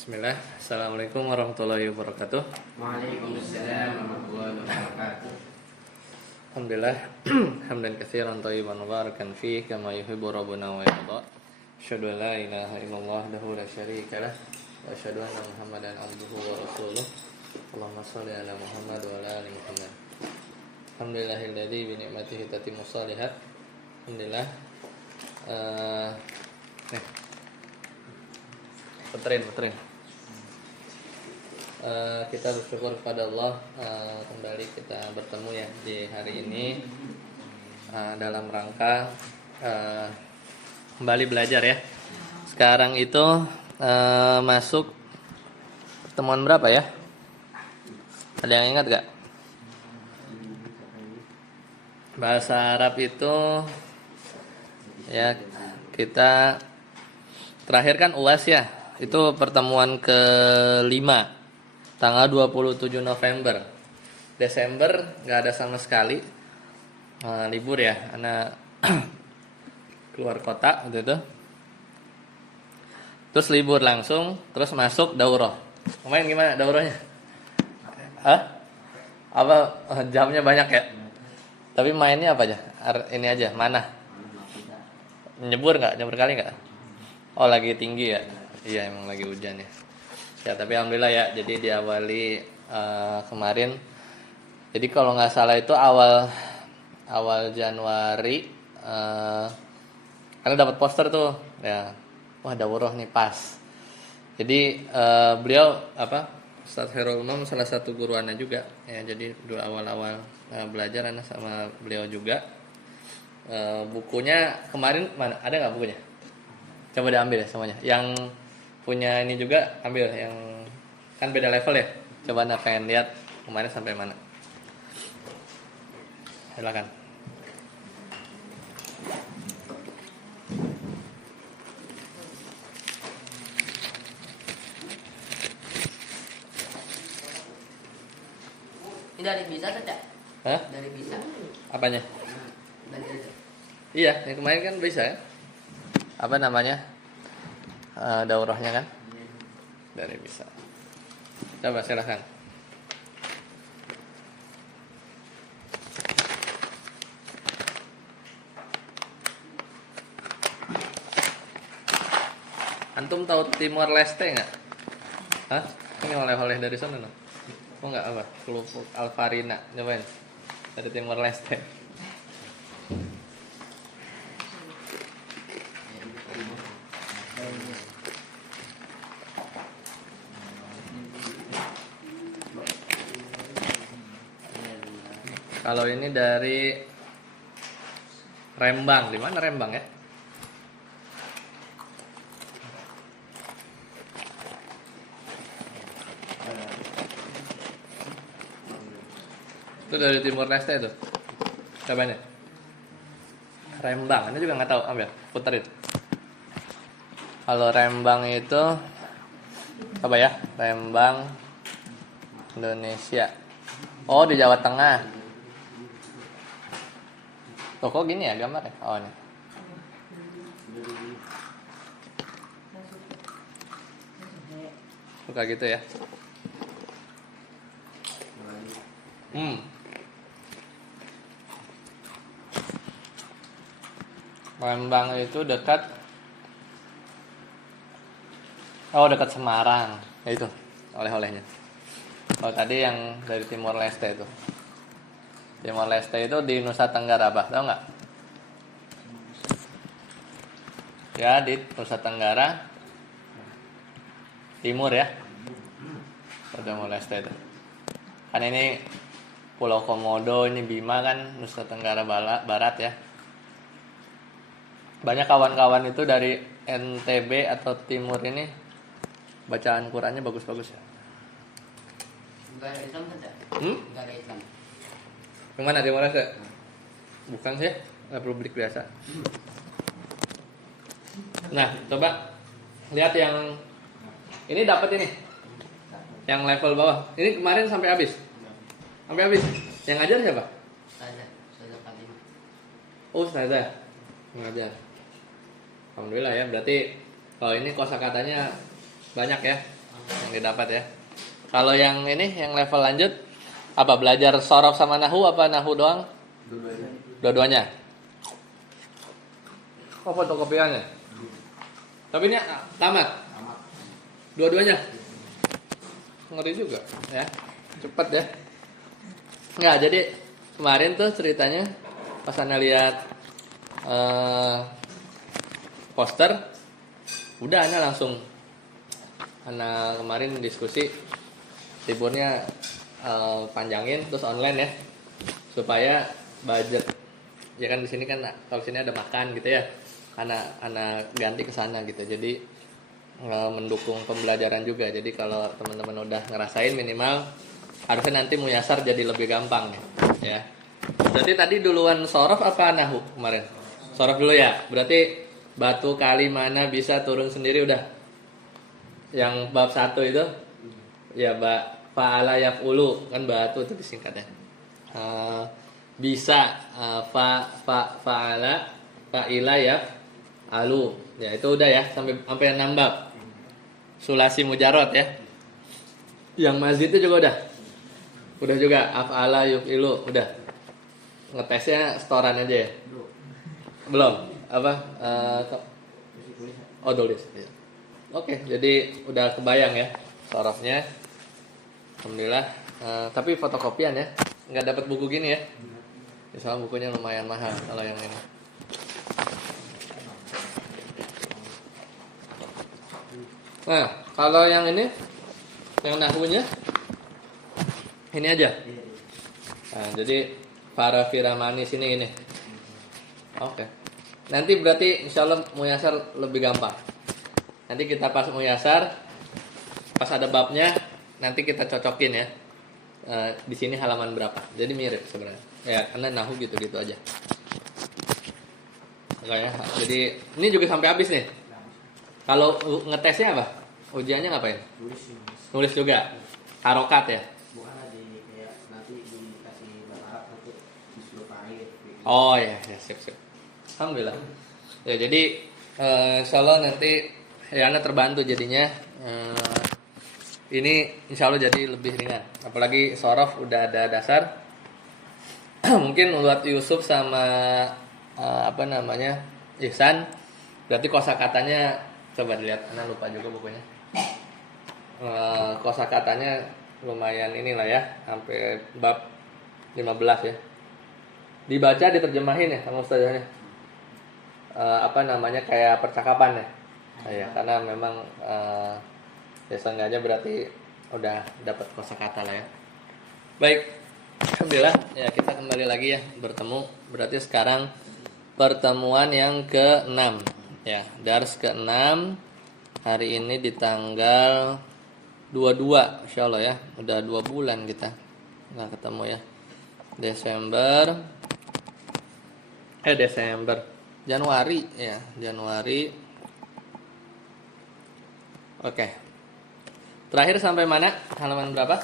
Bismillah. Assalamualaikum warahmatullahi wabarakatuh. Waalaikumsalam warahmatullahi wabarakatuh. Alhamdulillah. Hamdan katsiran thayyiban mubarakan fihi kama yuhibbu rabbuna wa yarda. Asyhadu an la ilaha illallah wahdahu la syarika lah wa asyhadu anna Muhammadan abduhu wa rasuluh. Allahumma shalli ala Muhammad wa ala ali Muhammad. Alhamdulillahilladzi bi ni'matihi tatimmu shalihat. Alhamdulillah. Nih. Puterin. Kita bersyukur kepada Allah, kembali kita bertemu ya di hari ini dalam rangka kembali belajar ya. Sekarang itu masuk pertemuan berapa ya? Ada yang ingat gak? Bahasa Arab itu ya, kita terakhir kan UAS ya. Itu pertemuan ke-5 tanggal 27 November. Desember gak ada sama sekali, libur ya, anak keluar kota gitu itu. Terus libur langsung, terus masuk daurah. Kemarin gimana daurahnya? Hah? Apa jamnya banyak ya? Tapi mainnya apa aja? Ini aja, mana? Nyebur kali nggak? Oh, lagi tinggi ya? Iya, emang lagi hujan ya. Ya, tapi alhamdulillah ya. Jadi diawali kemarin. Jadi kalau nggak salah itu awal Januari, karena dapat poster tuh. Ya, wah daurah nih pas. Jadi beliau Ustadz Khairul Umam salah satu guru Ana juga. Ya, jadi dulu awal-awal belajar Ana sama beliau juga. Bukunya kemarin mana? Ada nggak bukunya? Coba diambil ya semuanya. Yang punya ini juga ambil, yang kan beda level ya. Coba Anda pengen lihat kemarin sampai mana. Silakan. Ini dari bisa saja. Hah? Dari bisa. Apanya? Dari itu. Iya, yang kemarin kan bisa ya. Apa namanya? Daurahnya kan? Dari bisa. Coba silakan. Antum tahu Timor Leste nggak? Hah? Ini oleh-oleh dari sana no? Oh nggak apa? Kerupuk Alfarina, cobain. Dari Timor Leste. Kalau ini dari Rembang, di mana Rembang ya? Itu dari Timor Leste itu. Coba ini. Rembang, ini juga nggak tahu, ambil, puterin. Kalau Rembang itu apa ya? Rembang, Indonesia. Oh, di Jawa Tengah. Tuh kok gini ya gambarnya? Oh ini. Suka gitu ya. Palembang itu dekat. Oh, dekat Semarang. Ya itu, oleh-olehnya. Oh, tadi yang dari Timor Leste itu. Timor Leste itu di Nusa Tenggara, tahu nggak? Ya, di Nusa Tenggara Timur ya. Timor Leste itu. Kan ini Pulau Komodo, ini Bima kan Nusa Tenggara Barat ya. Banyak kawan-kawan itu dari NTB atau Timur ini bacaan Qurannya bagus-bagus ya. Negara Islam saja. Negara Islam. Yang mana Timor Leste? Bukan sih, Republik biasa. Nah, coba lihat yang ini dapat ini. Yang level bawah. Ini kemarin sampai habis. Sampai habis. Yang ngajar siapa? Saja Fatimah. Oh, Ustazah. Mengajar. Alhamdulillah ya, berarti kalau ini kosakatanya banyak ya. yang didapat ya. Kalau yang ini yang level lanjut apa belajar sorof sama nahu apa nahu doang? Dua-duanya. Oh fotokopiannya. Tapi ini tamat. Dua-duanya. Ngeri juga ya. Cepet ya. Nggak, jadi kemarin tuh ceritanya pas Ana lihat poster, udah Ana langsung kemarin diskusi liburnya panjangin terus online ya supaya budget ya kan di sini kan kalau sini ada makan gitu ya, anak ganti ke sana gitu, jadi mendukung pembelajaran juga. Jadi kalau teman-teman udah ngerasain minimal harusnya nanti muyasar jadi lebih gampang ya. Berarti tadi duluan sorof apa nahu kemarin? Sorof dulu ya. Berarti batu kali mana bisa turun sendiri udah. Yang bab 1 itu ya fa'ala yaf'ulu kan batu itu disingkatnya. Bisa fa'ala fa'ila yaf'alu. Ya itu udah ya sampai 6 bab. Sulasi mujarrad ya. Yang mazid itu juga udah. Udah juga af'ala yuf'ilu udah. Ngetesnya setoran aja ya. Belum. Apa? Tulis. Ya. Oke, jadi udah kebayang ya sorofnya. Alhamdulillah. Tapi fotokopian ya. Nggak dapat buku gini ya. Soalnya bukunya lumayan mahal kalau yang ini. Nah, kalau yang ini, yang nahunya, ini aja. Nah, jadi para firamanis ini. Oke. Nanti berarti insya Allah muyasar lebih gampang. Nanti kita pas muyasar, pas ada babnya, nanti kita cocokin ya. Di sini halaman berapa? Jadi mirip sebenarnya. Ya, karena nahu gitu-gitu aja. Oke ya. Jadi ini juga sampai habis nih. Kalau ngetesnya apa? Ujiannya ngapain? Nulis juga. Harokat ya. Oh ya, sip. Alhamdulillah. Ya jadi insyaallah nanti ya Anda terbantu jadinya. Ini insyaallah jadi lebih ringan. Apalagi sorof udah ada dasar. Mungkin buat Yusuf sama Ihsan, berarti kosakatanya coba dilihat. Anda lupa juga bukunya. Kosakatanya lumayan inilah ya, sampai bab 15 ya. Dibaca diterjemahin ya sama ustazahnya. Kayak percakapan ya. Ya karena memang ya seenggaknya berarti udah dapat kosakata lah ya. Baik. Alhamdulillah ya kita kembali lagi ya bertemu. Berarti sekarang pertemuan yang ke-6 ya, dars ke-6 hari ini di tanggal 22 insyaallah ya. Udah 2 bulan kita nggak ketemu ya. Januari ya, Januari. Oke. Terakhir sampai mana? Halaman berapa?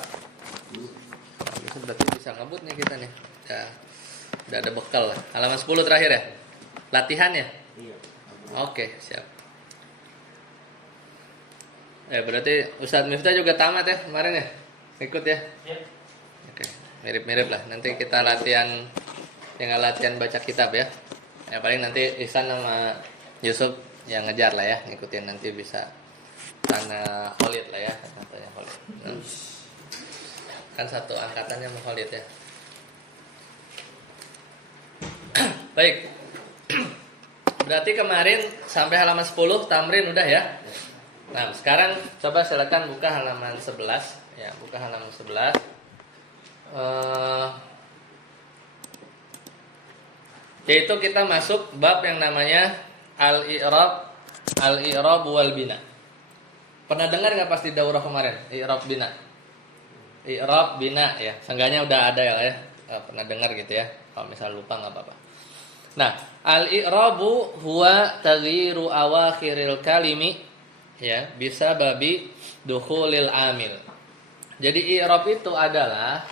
Berarti bisa ngebut nih kita nih. Ya, udah ada bekal lah. Halaman 10 terakhir ya. Latihan ya? Iya. Oke, siap. Berarti Ustadz Miftah juga tamat ya kemarin ya? Ikut ya? Iya. Oke, mirip-mirip lah. Nanti kita tinggal latihan baca kitab ya. Ya paling nanti Ihsan sama Yusuf yang ngejar lah ya, ngikutin nanti bisa karena Khalid lah ya, katanya Khalid. Nah, kan satu angkatannya sama Khalid ya. Baik. Berarti kemarin sampai halaman 10 tamrin udah ya. Nah, sekarang coba silakan buka halaman 11 ya, buka halaman 11. Yaitu kita masuk bab yang namanya al-i'rab wal bina. Pernah dengar nggak pas di daurah kemarin? I'rab bina. I'rab bina ya. Seenggaknya udah ada ya. Pernah dengar gitu ya. Kalau misal lupa nggak apa-apa. Nah, al-i'rabu huwa taghyiru awakhiril kalimi ya, bisa babi dukhulil amil. Jadi i'rab itu adalah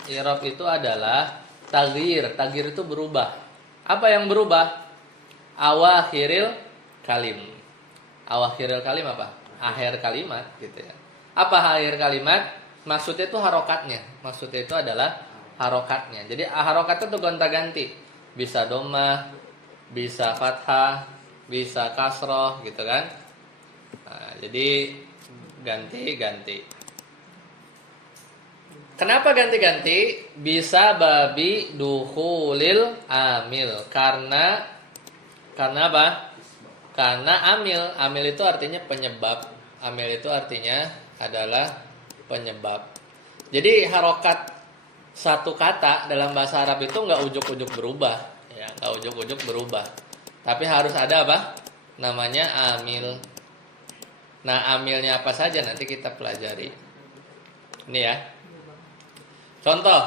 taghyir. Taghyir itu berubah. Apa yang berubah? Awakhiril kalim. Awakhiril kalim apa? Akhir kalimat gitu ya. Apa akhir kalimat? Maksudnya itu harokatnya. Maksudnya itu adalah harokatnya. Jadi harokat itu gonta-ganti. Bisa domah, bisa fathah, bisa kasroh gitu kan. Nah, jadi ganti-ganti. Kenapa ganti-ganti? Bisa babi dukhulil amil. Karena apa? Karena amil itu artinya penyebab. Amil itu artinya adalah penyebab. Jadi harokat satu kata dalam bahasa Arab itu nggak ujuk-ujuk berubah, ya, nggak ujuk-ujuk berubah. Tapi harus ada apa? Namanya amil. Nah, amilnya apa saja nanti kita pelajari. Ini ya. Contoh.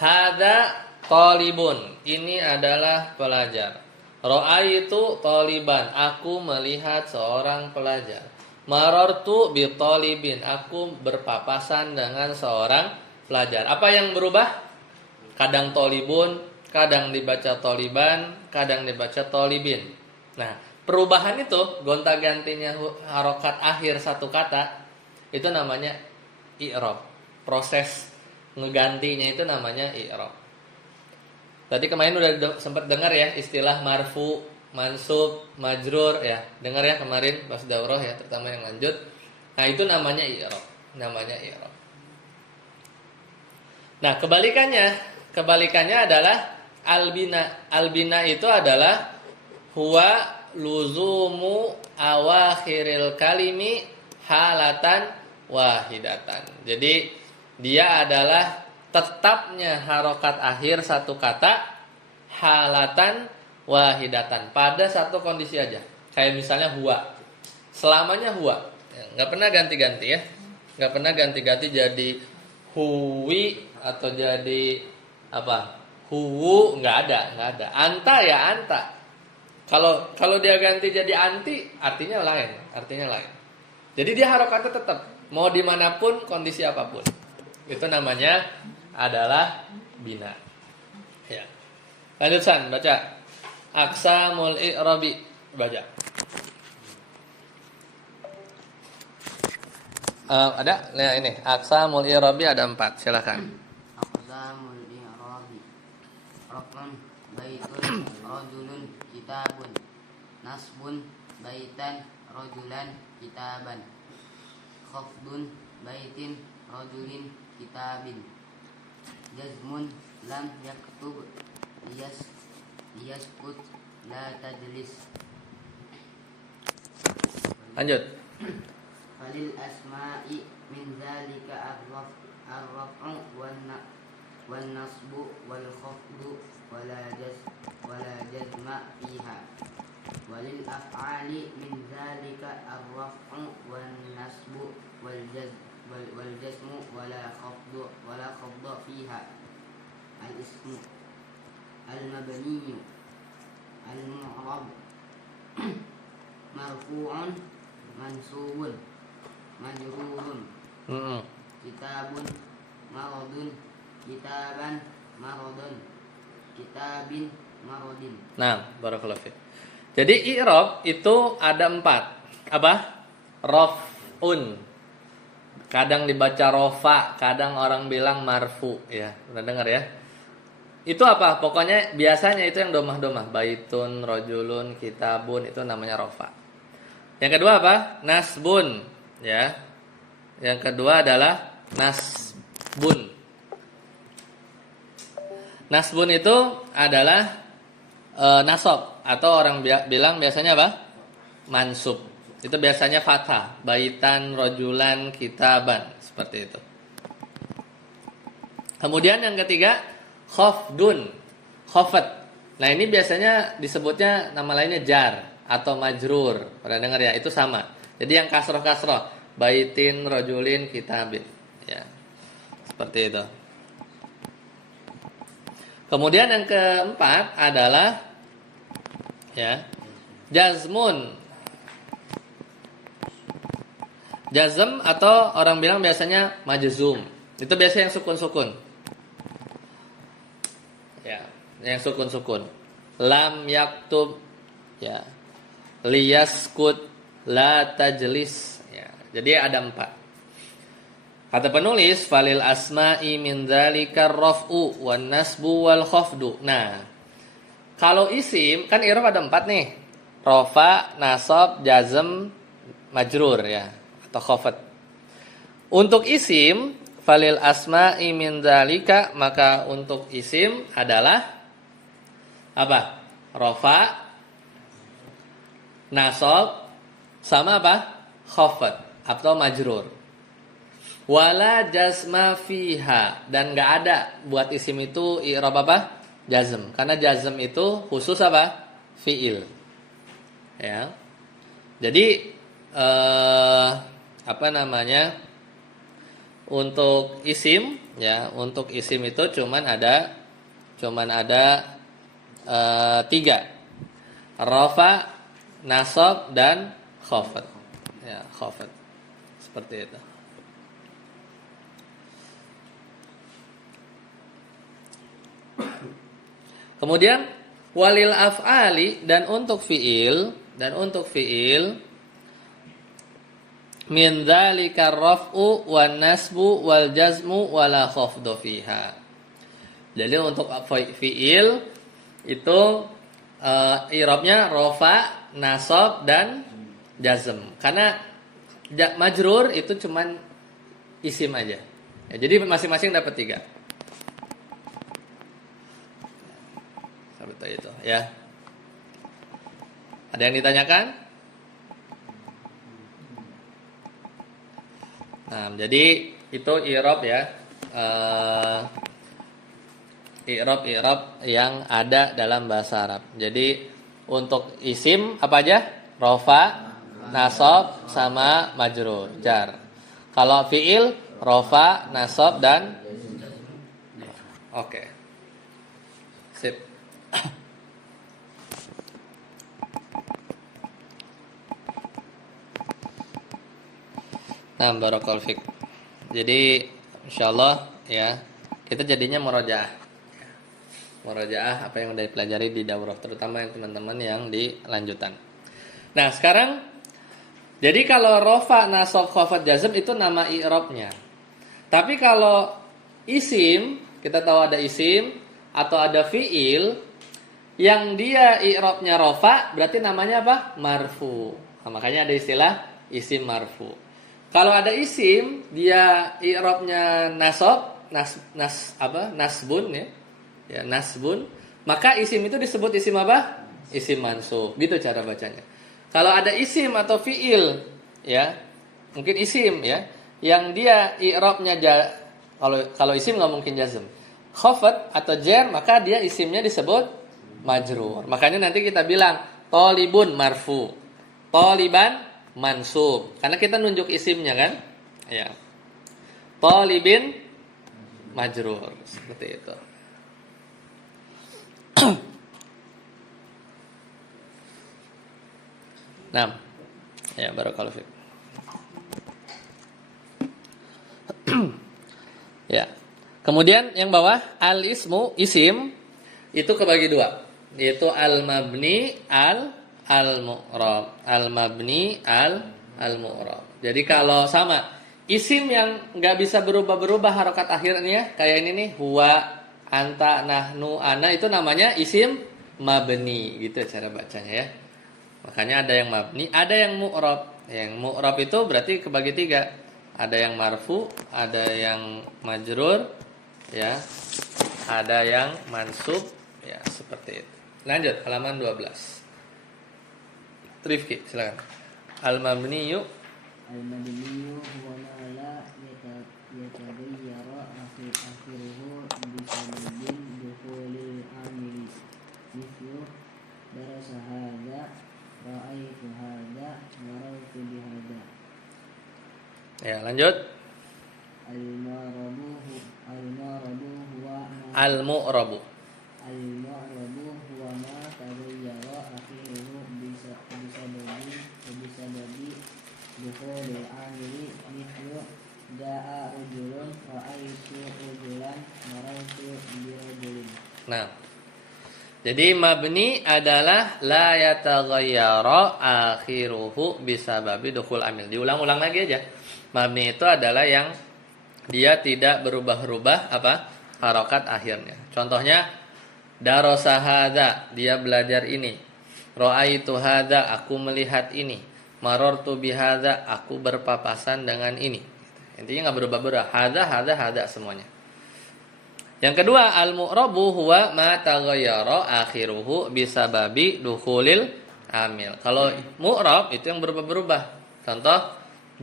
Hada tolibun. Ini adalah pelajar. Ra'aitu toliban. Aku melihat seorang pelajar. Marartu bi tolibin. Aku berpapasan dengan seorang pelajar. Apa yang berubah? Kadang tolibun, kadang dibaca toliban, kadang dibaca tolibin. Nah, perubahan itu gonta-gantinya harokat akhir satu kata itu namanya i'rab. Proses ngegantinya itu namanya i'rab. Tadi kemarin udah sempat dengar ya istilah marfu, mansub, majrur ya. Dengar ya kemarin pas daurah ya, terutama yang lanjut. Nah, itu namanya i'rab. Namanya i'rab. Nah, kebalikannya adalah albina. Albina itu adalah huwa luzumu awakhiril kalimi halatan wahidatan. Jadi dia adalah tetapnya harokat akhir satu kata halatan wahidatan pada satu kondisi aja. Kayak misalnya huwa. Selamanya huwa. Nggak pernah ganti-ganti ya. Nggak pernah ganti-ganti jadi huwi atau jadi apa? Huwu, nggak ada. Anta ya anta. Kalau dia ganti jadi anti, artinya lain. Jadi dia harokatnya tetap mau dimanapun, kondisi apapun. Itu namanya adalah bina. Ya. Lanjut San, baca. Aqsamul i'rabi, baca. Ada? Nah ini, aqsamul i'rabi ada 4, silakan. Aqsamul i'rabi. Raf'un, baitun, rajulun, kitabun. Nasbun, baitan, rajulan, kitaban. Khafdun, baitin, rajulin, kitabin. Jazmun, lam yaktub, liyaskut, la tajlis. Lanjut. Falil asma'i min zalika ar-raf'u wan nasbu wal khafdu wala jazma fiha. Walil af'ali min zalika ar-raf'u wan nasbu wal jazmu wala khafdu fiha. Al-ismu al-mabniyu al-mu'rab marfu'un mansubun majrurun kitabun maradun kitaban maradun kitabin maradin. Nah, barakallahu fiik. Jadi i'rab itu ada 4. Apa? Raf'un. Kadang dibaca rofa, kadang orang bilang marfu ya. Udah dengar ya? Itu apa? Pokoknya biasanya itu yang domah-domah. Baitun, rajulun, kitabun itu namanya rofa. Yang kedua apa? Nasbun, ya. Yang kedua adalah nasbun. Nasbun itu adalah nasab atau orang bilang biasanya apa? Mansub. Itu biasanya fathah. Baitan, rajulan, kitaban, seperti itu. Kemudian yang ketiga khafdun, khafat. Nah, ini biasanya disebutnya nama lainnya jar atau majrur. Pernah dengar ya? Itu sama. Jadi yang kasroh-kasroh, baitin, rajulin, kitabin. Ya. Seperti itu. Kemudian yang keempat adalah ya, jazmun. Jazm atau orang bilang biasanya majzum. Itu biasanya yang sukun-sukun. Ya, yang sukun-sukun. Lam yaktub, ya. Liyaskut, la tajlis, ya. Jadi ada 4. Kata penulis, falil asma'i min dzalika raf'u wan nasbu wal khafdu. Nah, kalau isim kan i'rab ada 4 nih. Rafa, nasab, jazm, majrur ya atau khafad. Untuk isim falil asma'i min dzalika, maka untuk isim adalah apa? Rafa, nasab, sama apa? Khafad atau majrur. Wala jazma fiha, dan enggak ada buat isim itu i'rab apa? Jazm. Karena jazm itu khusus apa? Fiil. Ya. Jadi apa namanya? Untuk isim ya, untuk isim itu cuman ada 3. Rafa, nasab dan khafad. Ya, khafad. Seperti itu. Kemudian walil af'ali, dan untuk fiil min dzalika raf'u wan nasbu wal jazmu wala khafdu fiha. Jadi untuk fiil itu i'rabnya rafa, nasab dan jazm. Karena majrur itu cuman isim aja. Ya, jadi masing-masing dapat 3. Seperti itu ya. Ada yang ditanyakan? Nah, jadi itu i'rab ya. I'rab yang ada dalam bahasa Arab. Jadi untuk isim apa aja? Rafa, nasab sama majrur, jar. Kalau fiil rafa, nasab dan oke. Sip. Nah, barakallahu fik. Jadi insyaallah ya, kita jadinya murojaah. Murojaah apa yang udah dipelajari di daurah, terutama yang teman-teman yang di lanjutan. Nah, sekarang jadi kalau rafa, nasab, khafad, jazm itu nama i'rabnya. Tapi kalau isim, kita tahu ada isim atau ada fiil yang dia i'rabnya rafa, berarti namanya apa? Marfu. Nah, makanya ada istilah isim marfu. Kalau ada isim dia i'rabnya nasab, nasbun ya. Ya, nasbun, maka isim itu disebut isim apa? Isim mansub. Gitu cara bacanya. Kalau ada isim atau fiil ya, mungkin isim ya, yang dia i'rabnya kalau isim nggak mungkin jazm. Khafad atau jar, maka dia isimnya disebut majrur. Makanya nanti kita bilang talibun marfu, taliban mansub, karena kita nunjuk isimnya kan? Ya. Talibin majrur, seperti itu. Nah, ya barakallahu fiik. Ya. Kemudian yang bawah al-ismu, isim itu kebagi 2, yaitu al-mabni al-mu'rab. Al-mabni al-mu'rab. Jadi kalau sama isim yang enggak bisa berubah-berubah harokat akhirnya, kayak ini nih, huwa, anta, nahnu, ana, itu namanya isim mabni, gitu cara bacanya ya. Makanya ada yang mabni, ada yang mu'rab. Yang mu'rab itu berarti kebagi 3. Ada yang marfu, ada yang majrur, ya. Ada yang mansub, ya, seperti itu. Lanjut halaman 12. Trifki, silakan. Al-mabniyu huwa ma la yataghayyara akhiruhu bisababin dukhulil amili mithlu darasa hadza, ra'aitu hadza, marartu bihadza. Ya, lanjut. Al-mu'rabu huwa Al-mu'rabu huwa ma taghayyara akhiruhu bisababi dukhulil amili mithlu jaa rajulun, ra'aitu rajulan, marartu birajulin. Nah, Jadi mabni adalah la yataghayyara akhiruhu bisababi dukhul amil. Diulang-ulang lagi aja. Mabni itu adalah yang dia tidak berubah-ubah apa? Harokat akhirnya. Contohnya darasa hadza, dia belajar ini. Ra'aitu hadza, aku melihat ini. Marartu bihadza, aku berpapasan dengan ini. Intinya enggak berubah-ubah. Hadza semuanya. Yang kedua, al-mu'rabu huwa ma taghayyara akhiruhu bisababi dukhulil amil. Kalau mu'rab itu yang berubah-berubah. Contoh,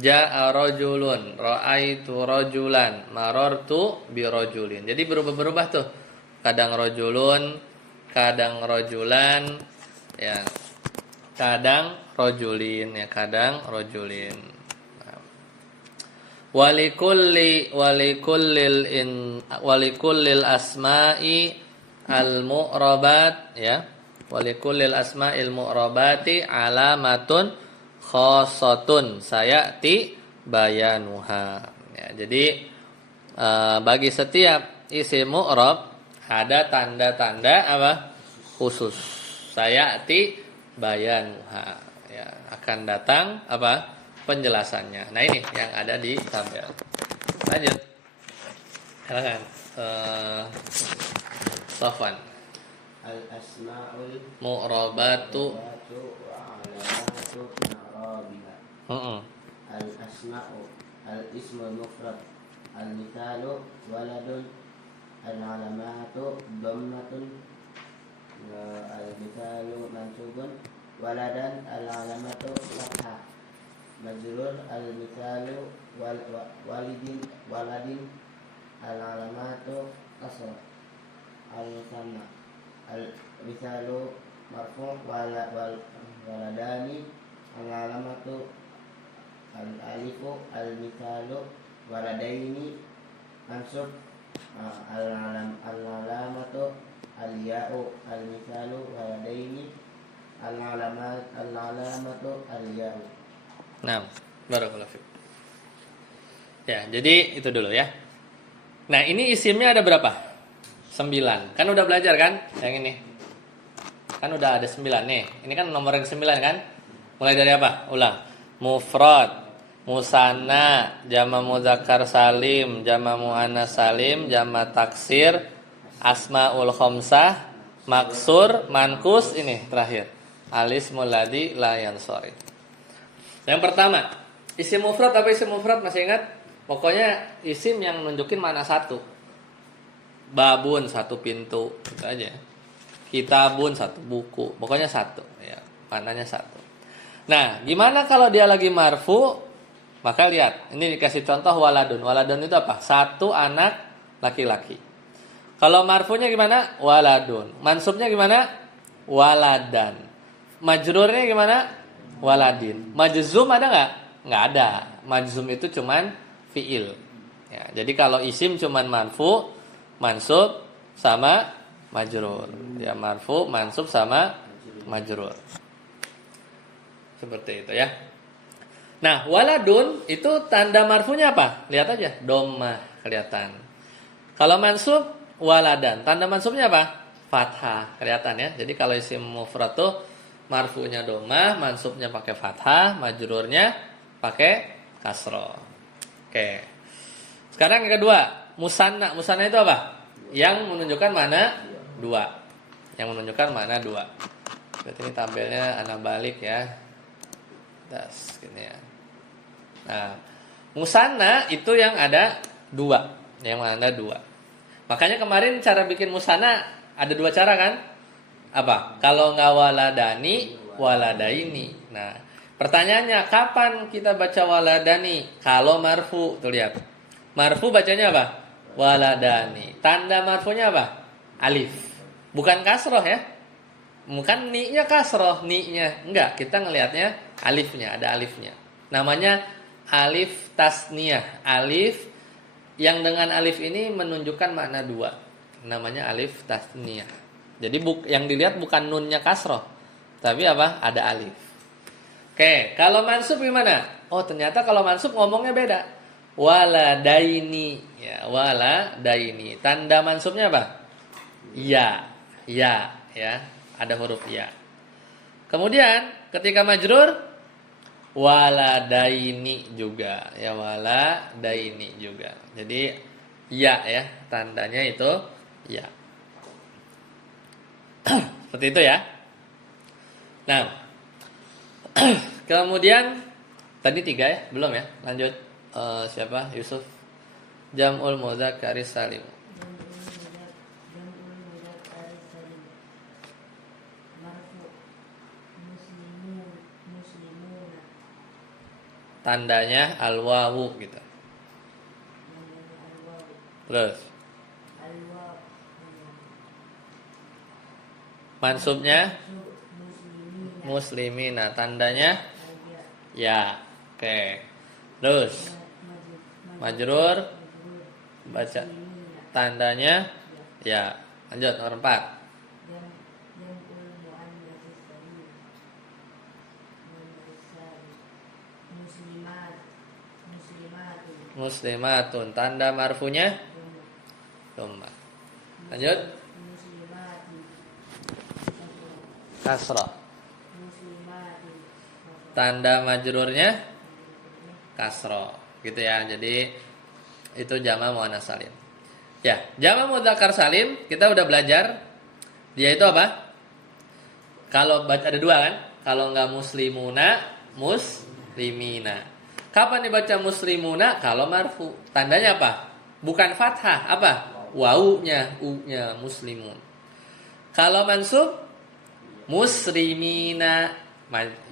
jaa rajulun, ra'aitu rajulan, marartu bi rajulin. Jadi berubah-berubah tuh. Kadang rajulun, kadang rajulan, ya. Kadang rajulin, ya, kadang rajulin. Walikullil asma'i al-mu'rabat, ya, walikullil asma'il mu'rabati alamatun khossatun sayati bayanuha, ya. Jadi bagi setiap isim mu'rab ada tanda-tanda apa? Khusus. Sayati bayanuha, ya, akan datang apa? Penjelasannya. Nah, ini yang ada di tabel. Lanjut. Silakan. Sofwan. Al-asma'ul Mu'rabatu. wa alamatu i'rabiha. Al-asma'u al-ismul mufrad. Al-mithalu waladun. Al-alamatu dhammatun. Al-mithalu mansubun. Waladan al-alamatu fathah. Majrur al-mithalu waladin al-alamatu kasrah. Al-musanna al-mithalu marfu' waladani al-alamatu al-alifu al-mithalu waladaini mansub al-alamatu al-ya'u al-mithalu waladaini al-alamatu al-ya'u. Nah, barakallahu fiik. Ya, jadi itu dulu ya. Nah, ini isimnya ada berapa? 9. Kan udah belajar kan? Yang ini. Kan udah ada 9 nih. Ini kan nomor yang 9 kan? Mulai dari apa? Ulang. Mufrad, musanna, jama mudzakkar salim, jama muannas salim, jama taksir, asmaul khamsah, maksur, mankus, ini terakhir. Alismul ladzi la yansharif. Yang pertama, isim mufrad apa isim mufrad, masih ingat? Pokoknya isim yang nunjukin mana satu. Babun, satu pintu, itu aja. Kitabun, satu buku, pokoknya satu, ya, mananya satu. Nah, gimana kalau dia lagi marfu? Maka lihat, ini dikasih contoh waladun. Waladun itu apa? Satu anak laki-laki. Kalau marfunya gimana? Waladun. Mansubnya gimana? Waladan. Majrurnya gimana? Waladin. Majzum ada nggak? Nggak ada. Majzum itu cuman fiil. Ya, jadi kalau isim cuman marfu, mansub sama majrur. Ya, marfu, mansub sama majrur. Seperti itu ya. Nah, waladun itu tanda marfunya apa? Lihat aja, dhammah kelihatan. Kalau mansub waladan, tanda mansubnya apa? Fathah, kelihatan ya. Jadi kalau isim mufrad tuh marfunya dhammah, mansubnya pakai fathah, majrurnya pakai kasroh. Oke. Sekarang yang kedua, musanna. Musanna itu apa? Yang menunjukkan mana? Dua. Yang menunjukkan mana? Dua. Berarti ini tabelnya ana balik ya. Das, gini ya. Nah, musanna itu yang ada dua. Yang ada dua. Makanya kemarin cara bikin musanna ada dua cara kan? Apa? Kalau nggak waladani, waladaini. Nah, pertanyaannya kapan kita baca waladani? Kalau marfu, tuh lihat. Marfu bacanya apa? Waladani. Tanda marfunya apa? Alif. Bukan kasroh ya. Bukan ni-nya kasroh, ni-nya. Enggak, kita ngelihatnya alifnya, ada alifnya. Namanya alif tasniyah. Alif yang dengan alif ini menunjukkan makna dua. Namanya alif tasniyah. Jadi yang dilihat bukan nunnya kasroh, tapi apa? Ada alif. Oke, kalau mansub gimana? Oh, ternyata kalau mansub ngomongnya beda. Waladaini, ya, waladaini. Tanda mansubnya apa? Ya, ya. ya, ada huruf ya. Kemudian ketika majrur waladaini juga, ya waladaini juga. Jadi ya ya, tandanya itu ya. Seperti itu ya. Nah, kemudian tadi 3 ya, belum ya? Lanjut. Siapa? Yusuf. Jam'ul mudzakkari salim. Jam'ul mudzakkari salim. Marfu muslimun muslimuna. Tandanya al-wawu gitu. Namanya al-waw. Terus Al-waw. mansubnya Muslimina. muslimina, tandanya Al-ya. ya. Oke. Terus majrur baca tandanya ya. Lanjut nomor 4. Jam'ul muannats salim. Muslimat muslimatun. Muslimatun, tanda marfunya dhamma. Lanjut Muslimatun. kasrah. Muslimatun. Tanda majrurnya kasrah. Gitu ya. Jadi itu jama' muannats salim. Ya, jama' mudzakkar salim kita udah belajar. Dia itu apa? Kalau baca ada 2 kan? Kalau enggak muslimuna, muslimina. Kapan dibaca muslimuna? Kalau marfu. Tandanya apa? Bukan fathah, apa? Wawunya, u-nya muslimun. Kalau mansub muslimina,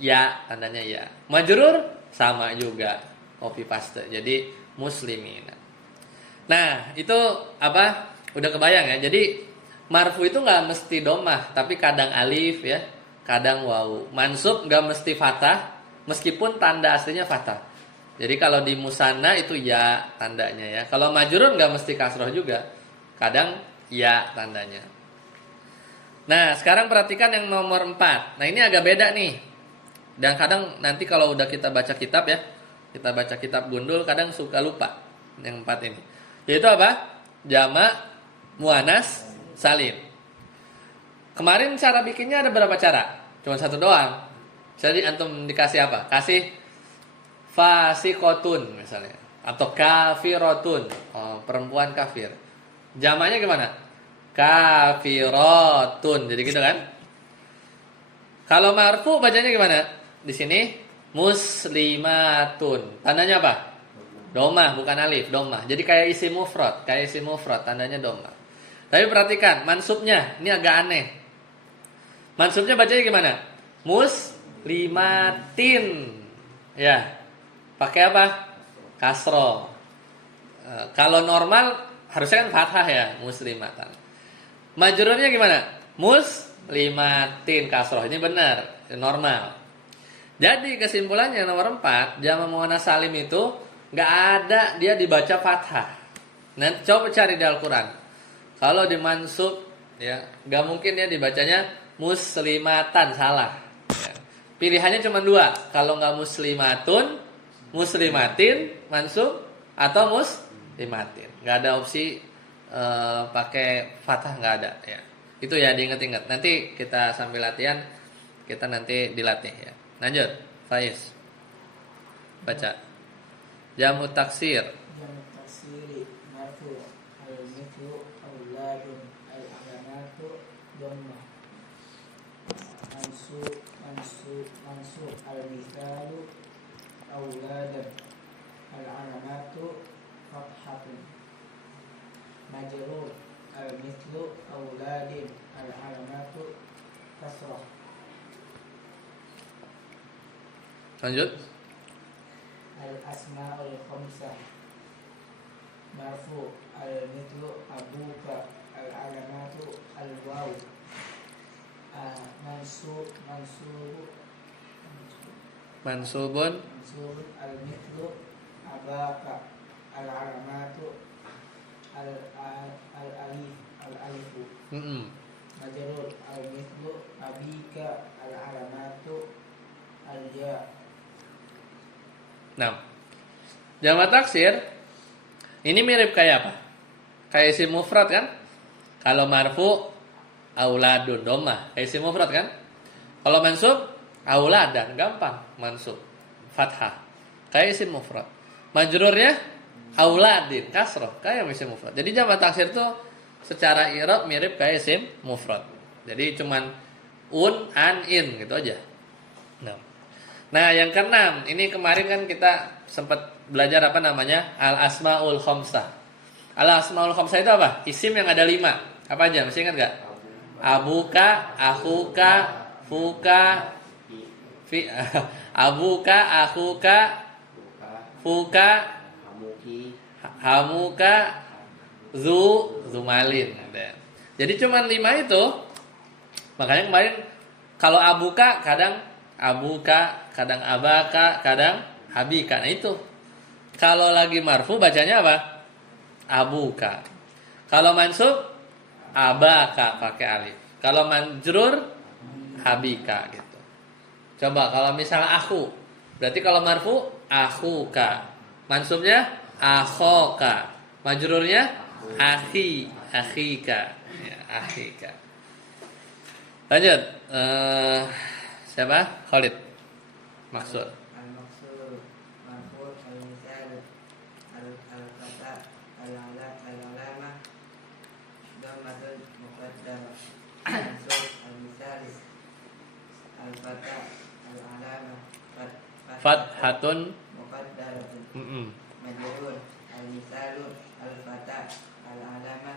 ya, tandanya ya. Majrur sama juga, copy paste. Jadi muslimina. Nah, itu apa? Udah kebayang ya. Jadi marfu itu nggak mesti domah, tapi kadang alif ya, kadang wawu. Mansub nggak mesti fathah, meskipun tanda aslinya fathah. Jadi kalau di musanna itu ya tandanya ya. Kalau majrur nggak mesti kasroh juga, kadang ya tandanya. Nah, sekarang perhatikan yang nomor 4. Nah, ini agak beda nih. Dan kadang nanti kalau udah kita baca kitab ya, kita baca kitab gundul, kadang suka lupa yang 4 ini. Yaitu apa? Jama' muannats salim. Kemarin cara bikinnya ada berapa cara? Cuma 1 doang. Jadi antum dikasih apa? Kasih fasiqotun misalnya, atau kafirotun, perempuan kafir. Jamaknya gimana? Kafirotun. Jadi gitu kan? Kalau marfu bacanya gimana? Di sini muslimatun. Tandanya apa? Domah, bukan alif, domah. Jadi kayak isim mufrad, tandanya domah. Tapi perhatikan mansubnya, ini agak aneh. Mansubnya bacanya gimana? Muslimatin. Ya. Pakai apa? Kasro. Kalau normal harusnya kan fathah ya, muslimatan. Majrurnya gimana? Muslimatin kasroh. Ini benar, normal. Jadi kesimpulannya nomor 4, jama' muannats salim itu nggak ada dia dibaca fathah. Nanti coba cari di Al-Quran. Kalau di mansub ya nggak mungkin dia dibacanya muslimatan, salah. Ya. Pilihannya cuma 2. Kalau nggak muslimatun, muslimatin mansub, atau muslimatin. Nggak ada opsi pakai fathah, nggak ada ya. Itu ya diingat-ingat. Nanti kita sambil latihan, kita nanti dilatih ya. Lanjut, Faiz. Baca. Jamu taksir. Jamu taksiri marfu al-mithlu auladun al-alamatu dhammah. Mansub al-mithalu auladan al-alamatu fathatun. Majrur al-mithlu auladin al-alamatu kasrah. Lanjut. Al-asma'ul khamsah marfu al-mithlu abuka al-alamatu al-waw. Mansubun al-mithlu abaka al-alamatu al-alifu. Majrur al-mithlu abika al-alamatu al-ya. Nah, jamak taksir ini mirip kayak apa? Kayak isim mufrad kan? Kalau marfu auladun domah kayak isim mufrad kan. Kalau mansub auladan gampang mansub fathah kayak isim mufrad. Majrurnya auladin kasroh kayak isim mufrad. Jadi jamak taksir itu secara i'rab mirip kayak isim mufrad. Jadi cuman an, in gitu aja. Nah, yang keenam, ini kemarin kan kita sempat belajar apa namanya? Al-asmaul khamsah. Al-asmaul khamsah itu apa? Isim yang ada 5. Apa aja? Masih ingat gak? Abuka, akhuka, fuka, abuka, akhuka, fuka, hamuka, zumalin. Jadi cuman 5 itu. Makanya kemarin kalau abuka kadang abuka, kadang abaka, kadang habika. Nah itu. Kalau lagi marfu bacanya apa? Abuka. Kalau mansub abaka pakai alif. Kalau majrur habika gitu. Coba kalau misalnya aku, berarti kalau marfu akhuka. Mansubnya akhoka. Majrurnya akhika. Ya, akhika. Lanjut. Siapa? Khalid. Maksud. Al-maksud marfu' al-misal al-fata al-alama dhammatul muqaddam mansub al-misal al-fata al-alama Fathatun. muqaddaratun majrur al-misalu al-fata al-alama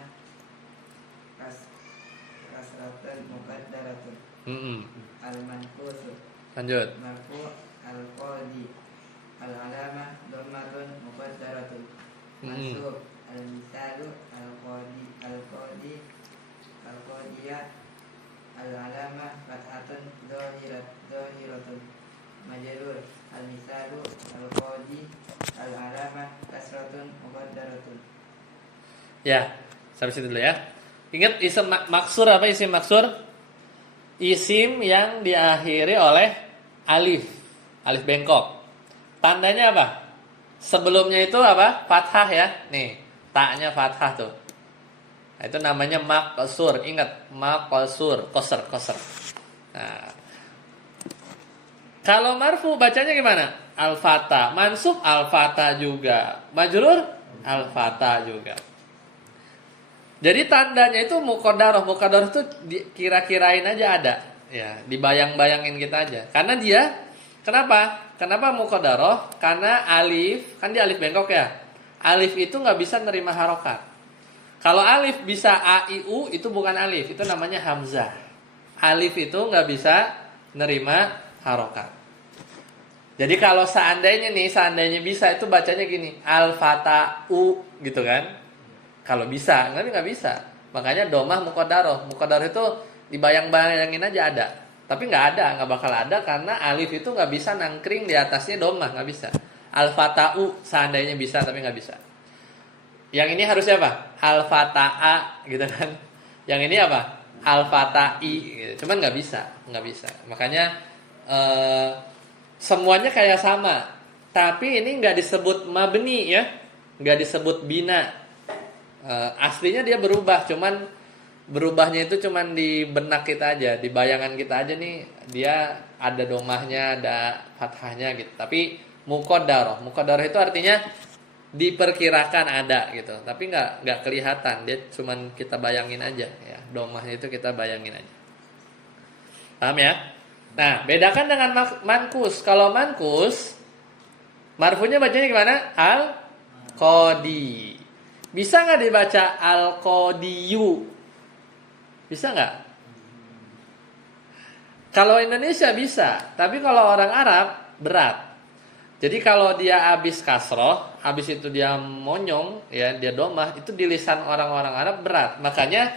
kasratun muqaddaratun al-manqus Lanjut. marfu al-qadi al-alama dhammatun muqaddaratun mansub al-misalu al-qadiyah al-alama fathatun dhahiratun majrur al-misalu al-qadi al-alama kasratun muqaddaratun. Ya, sampai situ dulu ya. Ingat isim maksur apa isim maksur? Isim yang diakhiri oleh alif. Alif bengkok. Tandanya apa? Sebelumnya itu apa? Fathah ya. Nih, taknya fathah tuh. Nah, itu namanya maqsur. Ingat, maqsur, qasr. Nah, kalau marfu bacanya gimana? Al-fata. Mansub al-fata juga. Majrur al-fata juga. Jadi tandanya itu muqaddarah. Muqaddarah itu kira-kirain aja ada. Ya, dibayang-bayangin kita aja. Karena dia, kenapa? Kenapa muqaddarah? Karena alif, kan dia alif bengkok ya. Alif itu nggak bisa nerima harokat. Kalau alif bisa a, i, u, itu bukan alif. Itu namanya hamzah. Alif itu nggak bisa nerima harokat. Jadi kalau seandainya bisa itu bacanya gini. Al-fata u gitu kan. Kalau bisa, nggak bisa. Makanya domah muqaddarah. Muqaddarah itu dibayang-bayangin aja ada. Tapi nggak bakal ada karena alif itu nggak bisa nangkring di atasnya domah, nggak bisa. Al-fata'u seandainya bisa tapi nggak bisa. Yang ini harusnya apa? Al-fata'a gitu kan. Yang ini apa? Al-fata'i gitu. Cuman nggak bisa. Makanya semuanya kayak sama. Tapi ini nggak disebut mabni ya. Nggak disebut bina. Aslinya dia berubah, cuman berubahnya itu cuman di benak kita aja, di bayangan kita aja nih dia ada domahnya, ada fathahnya gitu. Tapi muqaddarah itu artinya diperkirakan ada gitu, tapi nggak kelihatan, dia cuman kita bayangin aja ya, domahnya itu kita bayangin aja. Paham ya? Nah, bedakan dengan mankus. Kalau mankus marfunya bacanya gimana? Al-qadi. Bisa nggak dibaca al-qadiyu? Bisa nggak? Kalau Indonesia bisa, tapi kalau orang Arab berat. Jadi kalau dia habis kasroh, habis itu dia monyong, ya dia domah, itu di lisan orang-orang Arab berat. Makanya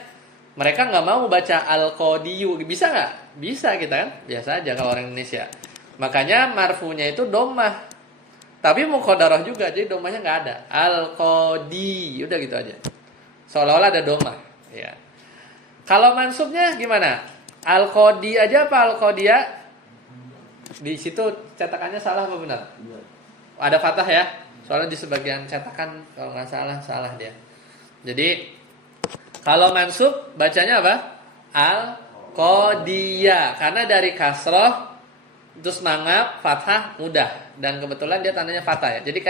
mereka nggak mau baca al-qadiyu. Bisa nggak? Bisa kita kan? Biasa aja kalau orang Indonesia. Makanya marfunya itu domah. Tapi muqaddarah juga, jadi domahnya nggak ada. Al-qadi, udah gitu aja. Seolah-olah ada domah. Ya. Kalau mansubnya gimana? Al-qadi aja apa al-qadiyah? Di situ cetakannya salah apa benar? Ada fathah ya. Soalnya di sebagian cetakan kalau nggak salah dia. Jadi kalau mansub bacanya apa? Al-Qadiyah. Karena dari kasroh terus mangap fathah mudah, dan kebetulan dia tandanya fathah ya. Jadi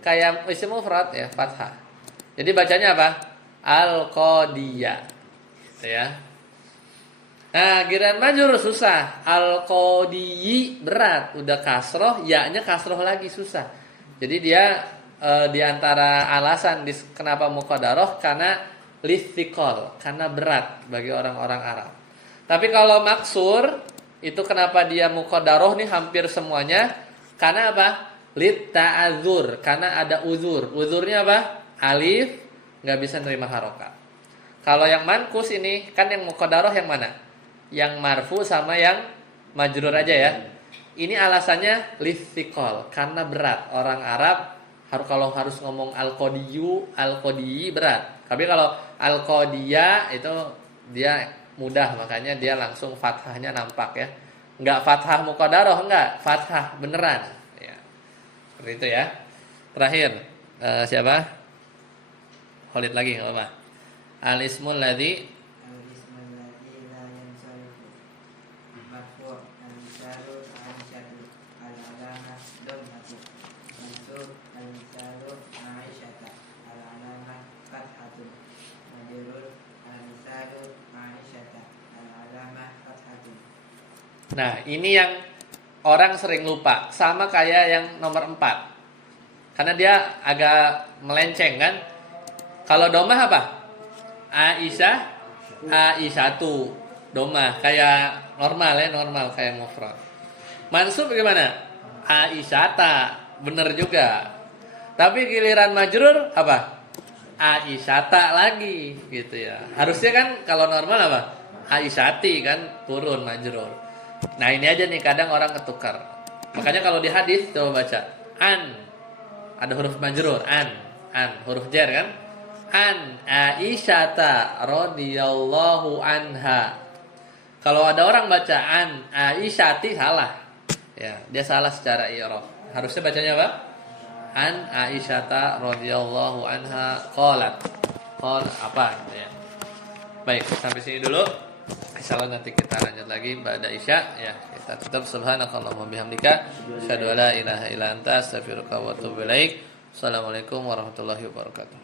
kayak isim mufrad ya, fathah. Jadi bacanya apa? Al-Qadiyah. Gitu ya. Nah, giliran majrur susah. Al-Qadiyi berat, udah kasroh, ya-nya kasroh lagi susah. Jadi dia di antara alasan kenapa muqaddarah karena lithiqal, karena berat bagi orang-orang Arab. Tapi kalau maksur itu kenapa dia muqaddarah nih hampir semuanya? Karena apa? Lit ta'adzur, karena ada uzur. Uzurnya apa? Alif nggak bisa nerima harokat. Kalau yang mankus ini kan yang muqaddarah yang mana? Yang marfu sama yang majrur aja ya. Ini alasannya lithiqal, karena berat. Orang Arab kalau harus ngomong al-qadiyi berat. Tapi kalau al-qadiyah itu dia mudah, makanya dia langsung fathahnya nampak ya. Enggak fathah muqaddarah, enggak, fathah beneran ya. Seperti itu ya. Terakhir siapa? Khalid lagi enggak apa-apa. Al-ismul ladzi Al-ismul ladzi la yansarifu. Marfu' al-misalu Aisyatu. Al-alamah dhammatu. Mansub al-misalu Aisyata. Al-alamah fathatun. Majrur al-misalu Aisyata. Al-alamah fathatun. Nah, ini yang orang sering lupa, sama kayak yang nomor 4. Karena dia agak melenceng kan. Kalau domah apa? Aisyatu. Domah kayak normal ya, normal kayak mufrad. Mansub bagaimana? Aisyata, bener juga. Tapi giliran majrur apa? Aisyata lagi gitu ya. Harusnya kan kalau normal apa? Aisyati kan turun majrur. Nah, ini aja nih kadang orang ketukar. Makanya kalau di hadis coba baca an, ada huruf majrur, an huruf jar kan? An Aisyata radhiyallahu anha. Kalau ada orang baca an Aisyati salah. Ya, dia salah secara i'rab. Harusnya bacanya apa? An Aisyata radhiyallahu anha qalat. Qal apa gitu ya. Baik, sampai sini dulu. Insyaallah nanti kita lanjut lagi ba'da Isya ya. Kita tutup subhanakallahumma bihamdika asyhadu an la ilaha illa anta astaghfiruka wa atubu ilaik. Assalamualaikum warahmatullahi wabarakatuh.